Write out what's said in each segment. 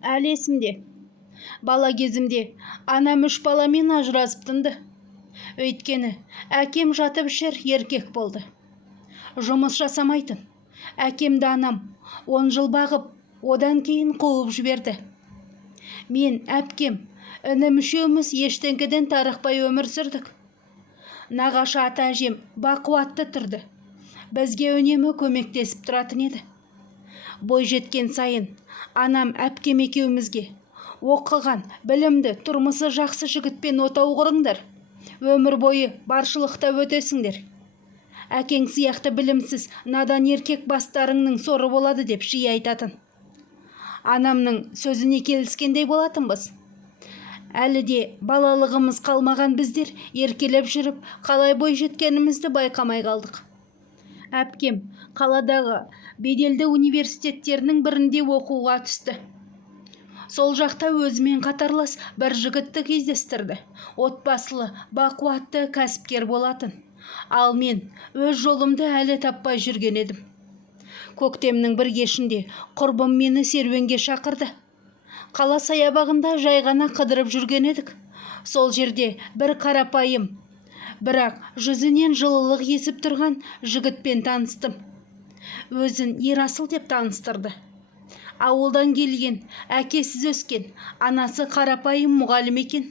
Әлі есімде. Бала кезімде анам 3 баламен ажырасып тынды. Өйткені әкем жатып ішер еркек болды. Жұмыс жасамайтын. Әкемді анам 10 жыл бағып, одан кейін қуып жіберді. Мен, әпкем, інім үшеуміз ештеңкеден тарықпай өмір сүрдік. Нағашы ата әжем бақуатты тұрды. Бізге үнемі көмектесіп тұратын еді. Бой жеткен сайын анам әпкем екеумізге оқыған, білімді, тұрмысы жақсы жігітпен отау құрыңдар. Өмір бойы баршылықта өтесіңдер. Әкең сияқты білімсіз, надан еркек бастарыңның соры болады деп жиі айтатын. Анамның сөзіне келіскендей болатынбыз. Әлі де балалығымыз қалмаған біздер еркелеп жүріп, қалай бой жеткенімізді байқамай қалдық. Әпкем қаладағы беделді университеттерінің бірінде оқуға түсті. Сол жақта өзімен қатарлас бір жігітті кездестірді. Отбасылы, бақуатты кәсіпкер болатын. Ал мен өз жолымды әлі таппай жүрген едім. Көктемнің бір кешінде құрбым мені серуенге шақырды. Қала саябағында жай ғана қыдырып жүрген едік. Сол жерде бір қарапайым, бірақ жүзінен жылылық есіп тұрған жігітпен таныстым. Өзін Ерасыл деп таныстырды. Ауылдан келген, әкесіз өскен, анасы қарапайым мұғалім екен.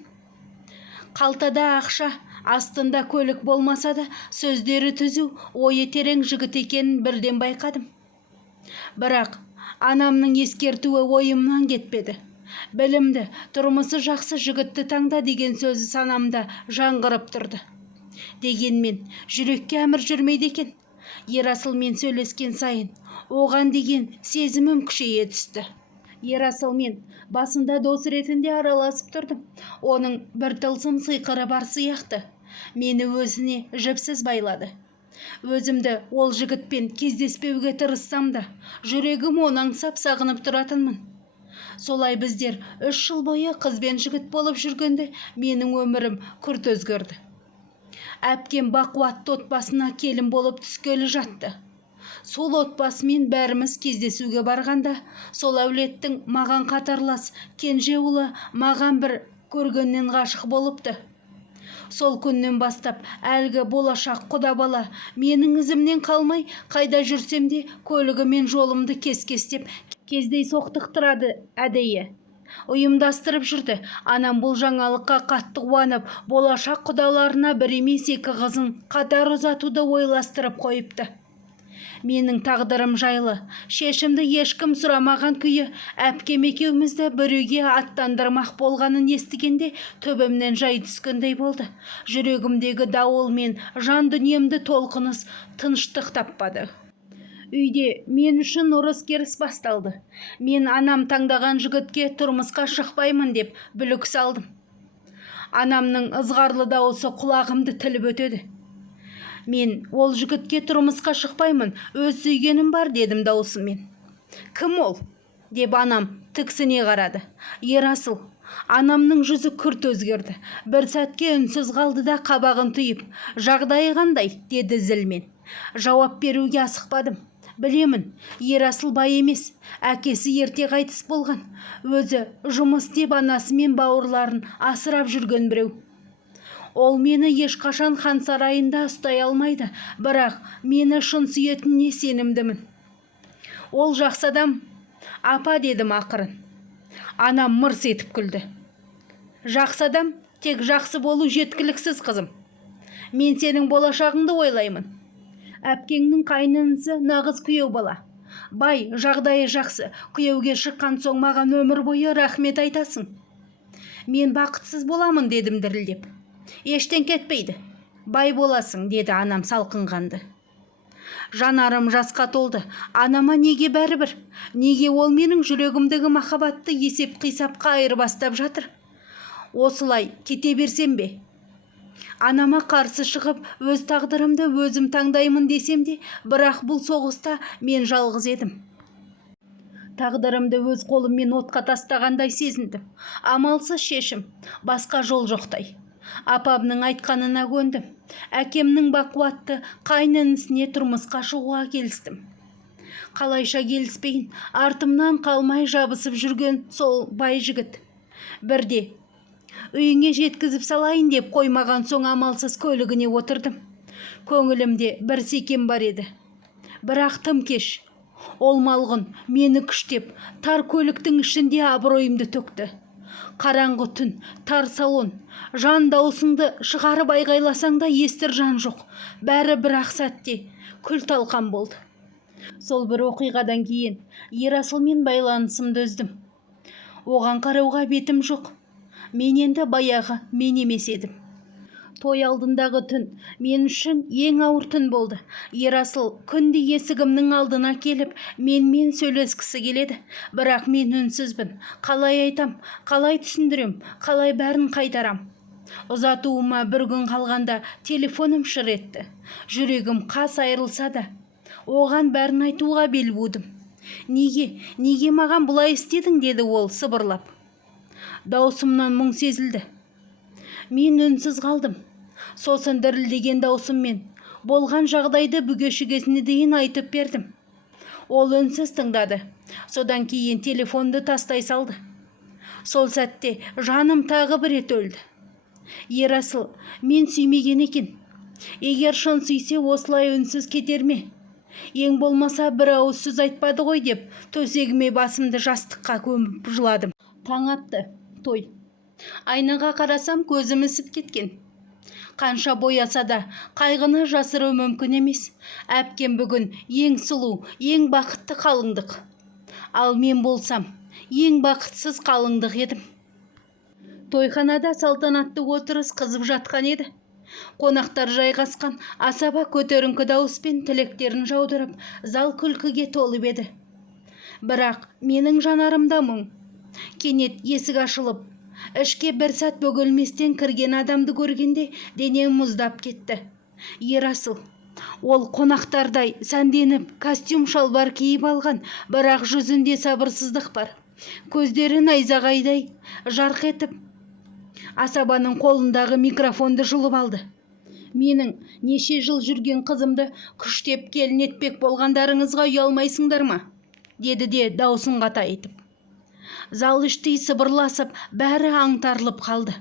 Қалтада ақша, астында көлік болмаса да, сөздері түзу, ойы терең жігіт екенін бірден байқадым. Бірақ анамның ескертуі ойымнан кетпеді. Білімді, тұрмысы жақсы жігітті таңда деген сөзі санамда жаңғырып тұрды. Дегенмен жүрекке әмір жүрмейді екен. Ерасылмен сөйлескен сайын оған деген сезімім күшейе түсті. Ерасылмен басында дос ретінде араласып тұрдым. Оның бір тылсым сиқыры бар сияқты. Мені өзіне жіпсіз байлады. Өзімді ол жігітпен кездеспеуге тырыссам да, жүрегім оны аңсап сағынып тұратынмын. Солай біздер 3 жыл бойы қыз бен жігіт болып жүргенде менің өмірім күрт өзгерді. Әпкем бақуатты отбасына келін болып түскелі жатты. Сол отбасымен бәріміз кездесуге барғанда, сол әулеттің маған қатарлас кенже ұлы маған бір көргеннен ғашық болыпты. Сол күннен бастап әлгі болашақ құда бала менің ізімнен қалмай, қайда жүрсем де көлігімен жолымды кес-кестеп кездей соқтықтырады әдейі. Ұйымдастырып жүрді. Анам бұл жаңалыққа қатты қуанып, болашақ құдаларына бір емес 2 қызын қатар ұзатуды ойластырып қойыпты. Менің тағдырым жайлы шешімді ешкім сұрамаған күйі әпкем екеумізді бір үйге аттандырмақ болғанын естігенде төбемнен жай түскендей болды. Жүрегімдегі дауыл мен жан дүниемді толқыныс тыныштық таппады. Үйде мен үшін ұрыс-керіс басталды. Мен анам таңдаған жігітке тұрмысқа шықпаймын деп бүлік салдым. Анамның ызғарлы дауысы құлағымды тіліп өтеді. Мен ол жігітке тұрмысқа шықпаймын, өз сүйгенім бар дедім даусыммен. Кім ол? Деп анам тіксіне қарады. Ерасыл. Анамның жүзі күрт өзгерді. Бір сәтке үнсіз қалды да қабағын түйіп, жағдайы қандай? Деді зілмен. Жауап беруге асықпадым. Білемін, Ерасыл бай емес, әкесі ерте қайтыс болған. Өзі жұмыс деп анасы мен бауырларын асырап жүрген біреу. Ол мені ешқашан хан сарайында ұстай алмайды, бірақ мені шын сүйетініне сенімдімін. Ол жақсы адам. Апа, дедім ақырын. Анам мырс етіп күлді. Жақсы адам, тек жақсы болу жеткіліксіз қызым. Мен сенің болашағыңды ойлаймын. Әпкеңнің қайнынысы нағыз күйеу бала. Бай, жағдайы жақсы, күйеуге шыққан соң маған өмір бойы рахмет айтасың. Мен бақытсыз боламын, дедім дірілдеп. Ештен кетпейді. Бай боласың, деді анам салқынғанды. Жанарым жасқа толды. Анама неге бәрібір? Неге ол менің жүрегімдегі махаббатты есеп-қисапқа айырбастап жатыр? Осылай кете берсем бе? Анама қарсы шығып, өз тағдырымды өзім таңдаймын десем де, бірақ бұл соғыста мен жалғыз едім. Тағдырымды өз қолыммен отқа тастағандай сезіндім. Амалсыз шешім, басқа жол жоқтай. Апамның айтқанына көндім. Әкемнің бақуатты қайнынысіне тұрмысқа шығуға келістім. Қалайша келіспейін, артымнан қалмай жабысып жүрген сол бай жігіт. Бірде үйіңе жеткізіп салайын деп қоймаған соң амалсыз көлігіне отырдым. Көңілімде бір секем бар еді. Бірақ тым кеш. Ол малғұн мені күштеп, тар көліктің ішінде абыройымды төкті. Қараңғы түн, тар салон, жан даусыңды шығарып айғайласаң да естір жан жоқ. Бәрі бір-ақ сәтте күл талқан болды. Сол бір оқиғадан кейін Ерасылмен байланысымды үздім. Оған қарауға бетім жоқ. Мен енді баяғы мен емес едім. Той алдындағы түн мен үшін ең ауыр түн болды. Ерасыл күнде есігімнің алдына келіп, менімен сөйлескісі келеді. Бірақ мен үнсізбін. Қалай айтам, қалай түсіндірем, қалай бәрін қайтарам. Ұзатуыма бір күн қалғанда телефоным шыр етті. Жүрегім қас айырылса да, оған бәрін айтуға бел будым. Неге маған бұлай істедің, деді ол сыбырлап. Даусымнан мұң сезілді. Мен үнсіз қалдым. Сосын дірілдеген даусыммен болған жағдайды бүге-шігесіне дейін айтып бердім. Ол үнсіз тыңдады. Содан кейін телефонды тастай салды. Сол сәтте жаным тағы бір рет өлді. Ерасыл мен сүймеген екен. Егер шын сүйсе осылай үнсіз кетер ме? Ең болмаса бір ауыз сөз айтпады ғой деп төсегіме басымды жастыққа көміп жыладым. Таң атты. Той. Айнаға қарасам көзім ісіп кеткен. Қанша бояса да қайғыны жасыру мүмкін емес. Әпкем бүгін ең сұлу, ең бақытты қалыңдық. Ал мен болсам ең бақытсыз қалыңдық едім. Тойханада салтанатты отырыс қызып жатқан еді. Қонақтар жайғасқан, асаба көтеріңкі дауыспен тілектерін жаудырып, зал күлкіге толып еді. Бірақ менің жанарымда мұң. Кенет есік ашылып, ішке бір сәт бөгелместен кірген адамды көргенде денем мұздап кетті. Ерасыл. Ол қонақтардай сәнденіп, костюм шалбар киіп алған, бірақ жүзінде сабырсыздық бар. Көздері найзағайдай жарқ етіп, асабаның қолындағы микрофонды жұлып алды. Менің неше жыл жүрген қызымды күштеп келін етпек болғандарыңызға ұялмайсыңдар ма? Деді де даусын қатайтып. Зал іштей сыбырласып, бәрі аңтарылып қалды.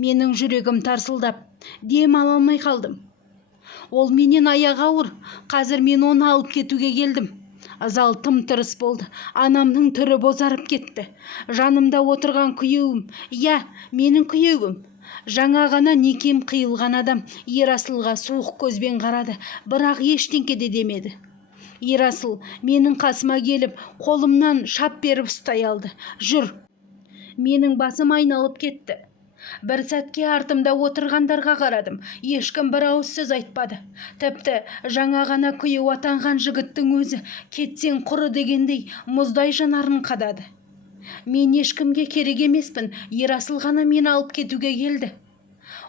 Менің жүрегім тарсылдап, дем ала алмай қалдым. Ол менен аяғы ауыр, қазір мен оны алып кетуге келдім. Зал тым-тырыс болды. Анамның түрі бозарып кетті. Жанымда отырған күйеуім, менің күйеуім. Жаңа ғана некем қиылған адам Ерасылға суық көзбен қарады, бірақ ештеңке де демеді. Ерасыл менің қасыма келіп, қолымнан шап беріп ұстай алды. Жүр. Менің басым айналып кетті. Бір сәтке артымда отырғандарға қарадым. Ешкім бір ауыз сөз айтпады. Тіпті жаңа ғана күйеу атанған жігіттің өзі кетсең құры дегендей мұздай жанарын қадады. Мен ешкімге керек емеспін. Ерасыл ғана мені алып кетуге келді.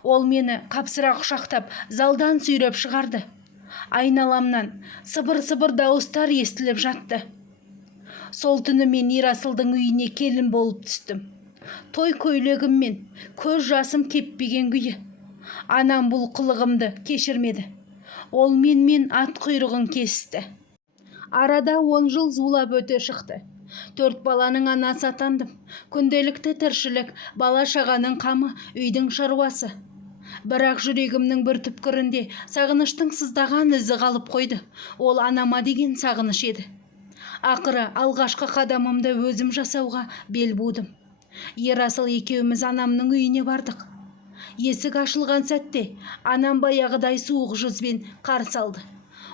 Ол мені қапсыра құшақтап, залдан сүйреп шығарды. Айналамнан сыбыр-сыбыр дауыстар естіліп жатты. Сол түні мен Ерасылдың үйіне келін болып түстім. Той көйлегіммен көз жасым кеппеген күйі. Анам бұл қылығымды кешірмеді. Ол менімен ат құйрығын кесті. Арада 10 жыл зулап өте шықты. 4 баланың анасы атандым. Күнделікті тіршілік, бала-шағаның қамы, үйдің шаруасы. Бірақ жүрегімнің бір түпкірінде сағыныштың сыздаған ізі қалып қойды. Ол анама деген сағыныш еді. Ақыры алғашқы қадамымды өзім жасауға бел будым. Ерасыл екеуміз анамның үйіне бардық. Есік ашылған сәтте анам баяғыдай суық жүзбен қарсы алды.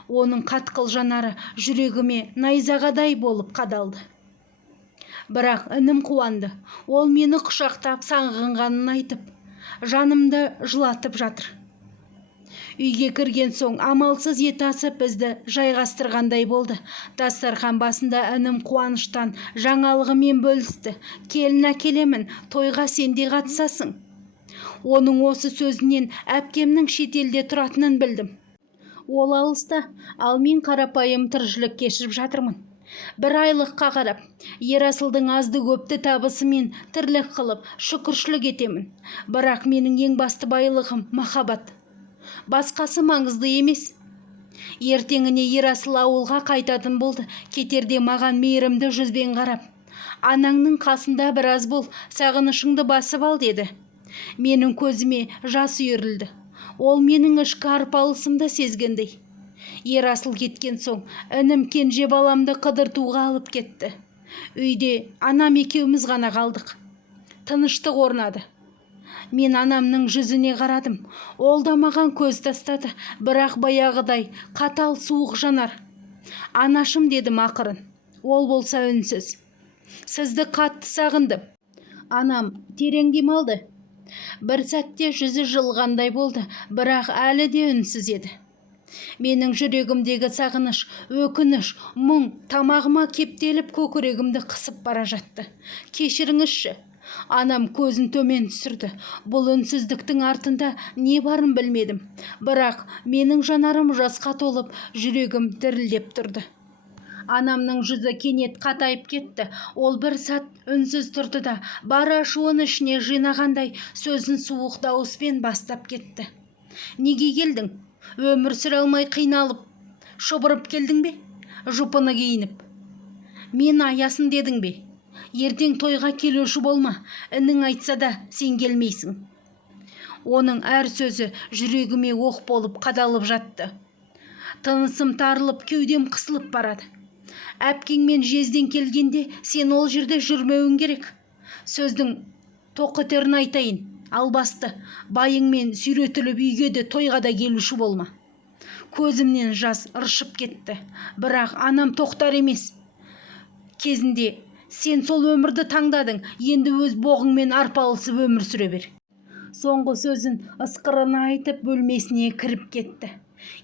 Оның қатқыл жанары жүрегіме найзағадай болып қадалды. Бірақ інім қуанды. Ол мені құшақтап сағынғанын айтып, жанымды жылатып жатыр. Үйге кірген соң амалсыз ет асып бізді жайғастырғандай болды. Дастархан басында інім қуаныштан жаңалығымен бөлісті. Келін әкелемін, тойға сен де қатысасың. Оның осы сөзінен әпкемнің шетелде тұратынын білдім. Ол алыста, ал мен қарапайым тіршілік кешіріп жатырмын. Бір айлыққа қарап, Ерасылдың азды көпті табысымен тірлік қылып, шүкіршілік етемін. Бірақ менің ең басты байлығым махаббат. Басқасы маңызды емес. Ертеңіне Ерасыл ауылға қайтатын болды. Кетерде маған мейірімді жүзбен қарап, анаңның қасында біраз бол, сағынышыңды басып ал деді. Менің көзіме жас үйірілді. Ол менің ішкі арпалысымды сезгендей. Ерасыл кеткен соң інім кенже баламды қыдыртуға алып кетті. Үйде анам екеуміз ғана қалдық. Тыныштық орнады. Мен анамның жүзіне қарадым. Ол да маған көз тастады, бірақ баяғыдай қатал суық жанар. Анашым дедім ақырын. Ол болса үнсіз. Сізді қатты сағындым. Анам терең демалды. Бір сәтте жүзі жылғандай болды, бірақ әлі де үнсіз еді. Менің жүрегімдегі сағыныш, өкініш, мұң тамағыма кептеліп көкірегімді қысып бара жатты. Кешіріңізші. Анам көзін төмен түсірді. Бұл үнсіздіктің артында не барын білмедім. Бірақ менің жанарым жасқа толып, жүрегім дірілдеп тұрды. Анамның жүзі кенет қатайып кетті. Ол бір сәт үнсіз тұрды да, бар ашуын ішіне жинағандай сөзін суық дауыспен бастап кетті. Неге келдің? Өмір сүре алмай қиналып, шұбырып келдің бе? Жұпыны киініп. Мен аясын дедің бе? Ертең тойға келуші болма, інің айтса да сен келмейсің. Оның әр сөзі жүрегіме оқ болып қадалып жатты. Тынысым тарылып, кеудем қысылып барады. Әпкеңмен жезден келгенде сен ол жерде жүрмеуің керек. Сөздің тоқытерін айтайын. Албасты, байыңмен сүйретіліп үйге де тойға да келуші болма. Көзімнен жас ыршып кетті. Бірақ анам тоқтар емес. Кезінде сен сол өмірді таңдадың, енді өз боғыңмен арпалысып өмір сүре бер. Соңғы сөзін ысқырына айтып бөлмесіне кіріп кетті.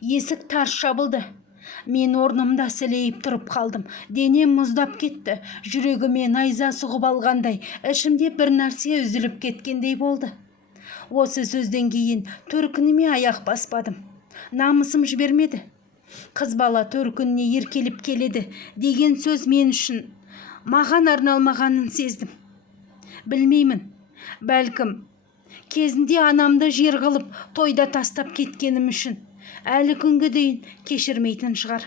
Есік тарс жабылды. Мен орнымда сілейіп тұрып қалдым. Денем мұздап кетті. Жүрегіме найза сұғып алғандай, ішімде бір нәрсе үзіліп кеткендей болды. Осы сөзден кейін төркініме аяқ баспадым. Намысым жібермеді. Қыз бала төркініне еркеліп келеді деген сөз мен үшін маған арналмағанын сездім. Білмеймін, бәлкім кезінде анамды жер қылып тойда тастап кеткенім үшін әлі күнге дейін кешірмейтін шығар.